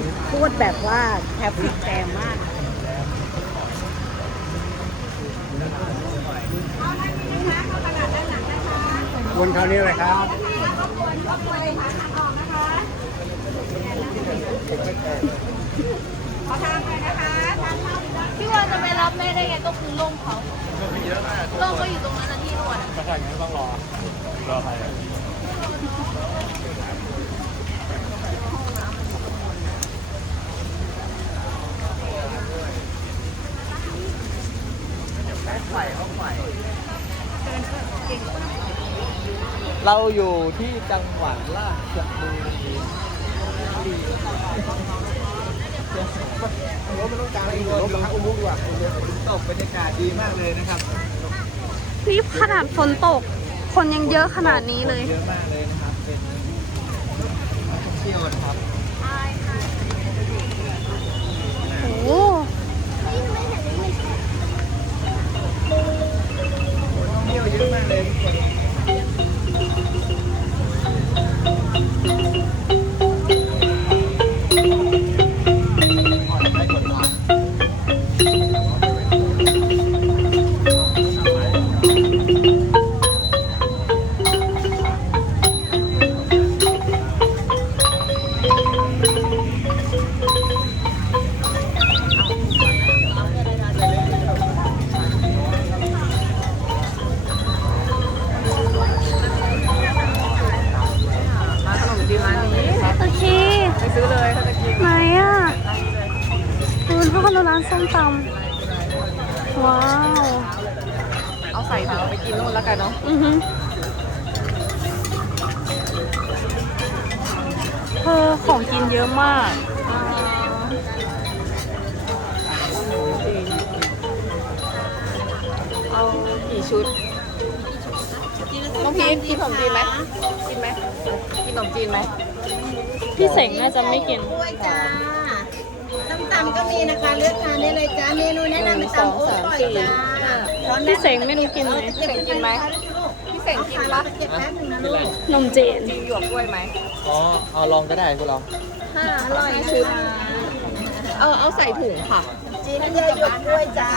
ตรโคตรแบบว่าแทบฟิกแจมมากวนคราวนี้เลยครับพี่ว่าจะไปรับแม่ได้ไงก็คือล่มเขาล่มก็อยู่ตรงนั้นนะที่นวดอะก็ใช่งั้นต้องรอรอใคร เราอยู่ที่จังหวัดราชบุรีผมว่ามันต้องการอะไรอีกรถพักอุ้มดีกว่าตกบรรยากาศดีมากเลยนะครับนี่ขนาดฝนตก คนยังเยอะขนาดนี้เลย เยอะมากเลยนะครับ เป็นนักท่องเที่ยวนะครับโอ้โหท่องเที่ยวเยอะมากเลยทุกคน กคนดูร้านส้มตำว้าว เอาใส่ถุงไปกินนู่นแล้วกันเนาะอือฮึเธอของกินเยอะมากเอากี่ชุด น้องพีทกินขนมจีนไหมกินไหมกินขนมจีนไหมพี่เสงน่าจะไม่กิน ด้วยจ้าำก็มีนะคะ เลือกทานได้เลยจ้า เมนูแนะนำเป็นตำโอ๊ตก่อยจ้าร้อนพี่เสงไม่รู้กินไหมพี่เสงกินไหมพี่เสงกินปะเก็บแป๊บนึงนะลูกนมเจนกินหยวกกล้วยไหมอ๋อ เอาลองก็ได้พวกเราห้าอร่อยชุดเออเอาใส่ถุงค่ะจีนเยอะหยกด้วยจ้า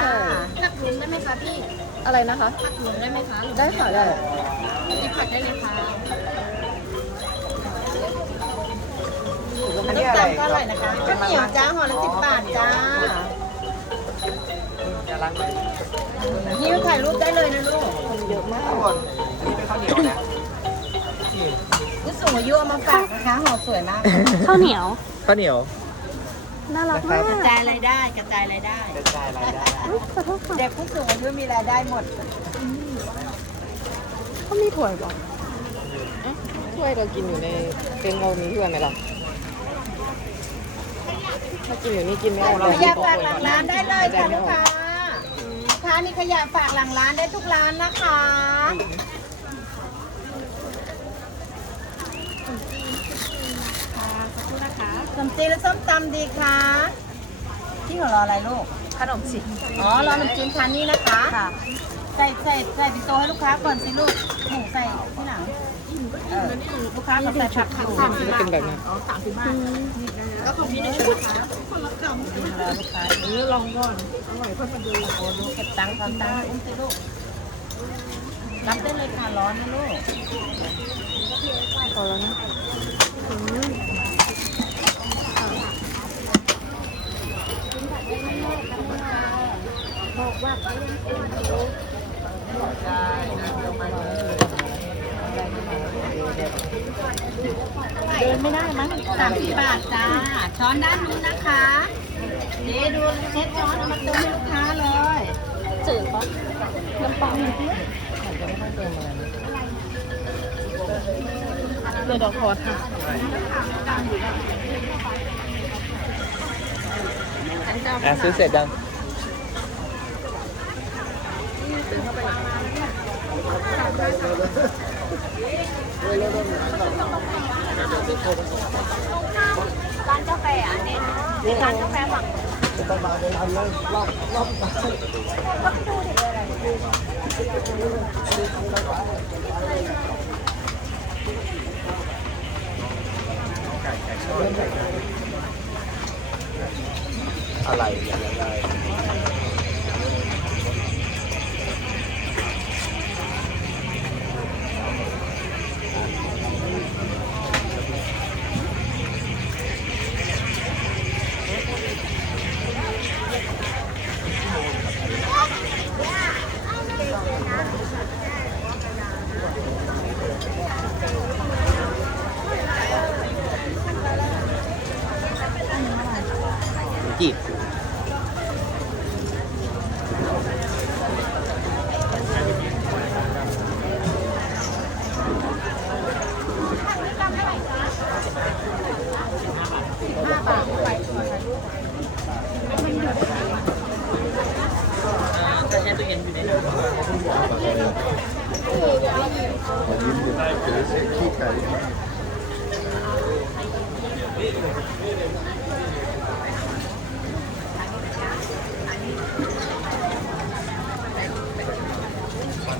ผักถุงได้ไหมคะพี่ อะไรนะคะผักถุงได้ไหมคะ ได้ค่ะได้หยิบผักได้เลยค่ะ ก็อร่อยนะคะข้าวเหนียวจ้าห่อละสิบบาทจ้าจะล้างไหมยิ้วถ่ายรูปได้เลยนะลูกเยอะมากทุกคนอันนี้เป็นข้าวเหนียวนะนี่ผู้สูงอายุเอามาฝากนะคะห่อสวยมากข้าวเหนียวข้าวเหนียวน่ารักมากกระจายรายได้กระจายรายได้กระจายรายได้ขอโทษค่ะเด็กผู้สูงอายุมีรายได้หมดเขามีถ้วยบอกถ้วยเรากินอยู่ในเป็นเรามีถ้วยไหมล่ะ ถ้ากินอยู่นี่กินไม่เอาเราขยะฝากหลังร้านได้เลยค่ะลูกค้าลูกค้ามีขยะฝากหลังร้านได้ทุกร้านนะคะขนมจีนและส้มตำดีคะที่หัวเรออะไรลูกขนมจีนอ๋อรอขนมจีนทานนี่นะคะค่ะ ใส่ใส่ใส่ติโตให้ลูกค้าก่อนสิลูกหมูใส่ที่หลังเออลูกค้าก็ใส่ผักอยู่จะเป็นแบบนั้นดูเก็บตังค์ก่อนตังค์อุ้มสิลูกรับได้เลยค่ะร้อนนะลูกพอแล้วนะอืม เดินไม่ได้มั้งสามสิบบาทจ้า ช้อนด้านนู้นนะคะเดี๋ยวดูเช็ดช้อนเอามาเติมให้ลูกค้าเลยจืดปะน้ำปลาเดือดดอกคอร์ค่ะอะซื้อเสร็จยัง ร้านกาแฟอะเน้นเป็ร้านกาแฟฝั่งอะไรอย่ไร 地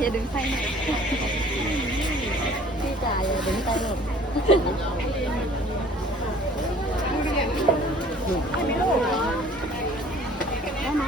อย่าดึงไส้หน่อยพี่จ๋าอย่าดึงไส้หน่อยได้ไหม